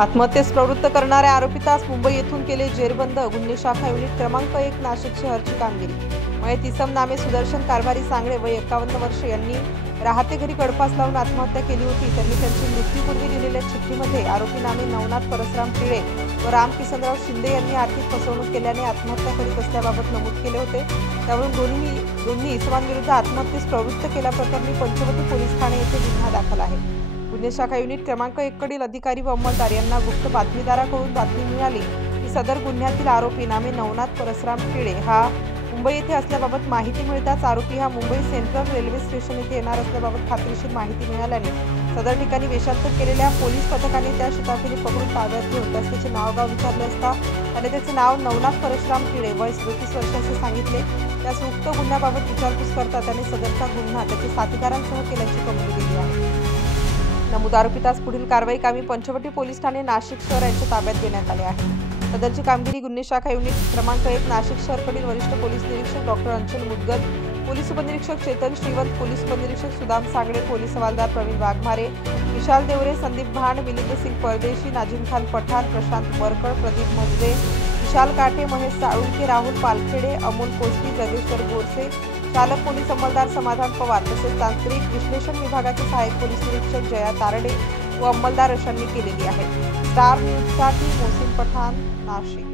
आत्महत्येस प्रवृत्त करणाऱ्या आरोपितास मुंबई येथून केले जेरबंद। गुन्हे शाखा युनिट क्रमांक 1 नाशिक शहरची कामगिरी। मयत इसम नामे सुदर्शन कारभारी सांगळे वय 51 वर्ष यांनी राहते घरी गळफास लावून आत्महत्या केली होती। त्यांनी त्यांची मृत्यूपूर्वी दिलेल्या चिठ्ठीमध्ये आरोपी नामे नवनाथ परसराम पिळे व राम किसनराव शिंदे यांनी आर्थिक फसवणूक केल्याने आत्महत्या करीत असल्याबाबत नमूद केले होते। त्यावरून दोन्ही इसमांविरुद्ध आत्महत्येस प्रवृत्त केल्याप्रकरणी पंचवटी पोलीस ठाणे येथे गुन्हा दाखल आहे। गुन्हे शाखा युनिट क्रमांक 1 कडील अधिकारी व अंमलदार यांना गुप्त बातमीदाराकडून बातमी मिळाली की सदर गुन्ह्यातील आरोपी नामे नवनाथ परसराम पिळे हा मुंबई येथे असल्याबाबत माहिती मिळताच आरोपी हा मुंबई सेंट्रल रेल्वे स्टेशन येथे येणार असल्याबाबत खात्रीशीर माहिती मिळाल्याने सदर ठिकाणी वेषांतर केलेल्या पोलीस पथकाने त्या शिताफीने पकडून ताब्यात घेऊन त्याचे नावगाव विचारले असता त्याने त्याचे नाव नवनाथ परशुराम पिळे वय 37 वर्षाचे सांगितले। त्यास उक्त गुन्ह्याबाबत विचारपूस करता त्याने सदरचा गुन्हा त्याच्या साथीदारांसह केल्याची कबुली दिली आहे। नमूद आरोपितास पुढील कारवाई कामी पंचवटी पोलीस ठाणे नाशिक शहर यांच्या ताब्यात देण्यात आले आहे। सदरची कामगिरी गुन्हे शाखा युनिट क्रमांक 1 नाशिक शहरकडील वरिष्ठ पोलीस निरीक्षक डॉक्टर अंचल मुदगल, पोलीस उपनिरीक्षक चेतन श्रीवंत, पोलीस उपनिरीक्षक सुदाम सांगळे, पोलीस हवालदार प्रवीण वाघमारे, विशाल देवरे, संदीप भाण, मिलिंद सिंग परदेशी, नाजिम खान पठाण, प्रशांत वरकड, प्रदीप मजरे, विशाल काटे, महेश साळुंके, राहुल पालखेडे, अमोल कोष्टी, जगेश्वर गोरसे, चालक पोलीस अंमलदार समाधान पवार तसेच तांत्रिक विश्लेषण विभागाचे सहाय्यक पोलीस निरीक्षक जया तारडे व अंमलदार अशांनी केलेली आहे। स्टार न्यूजसाठी मोहसिन पठाण, नाशिक।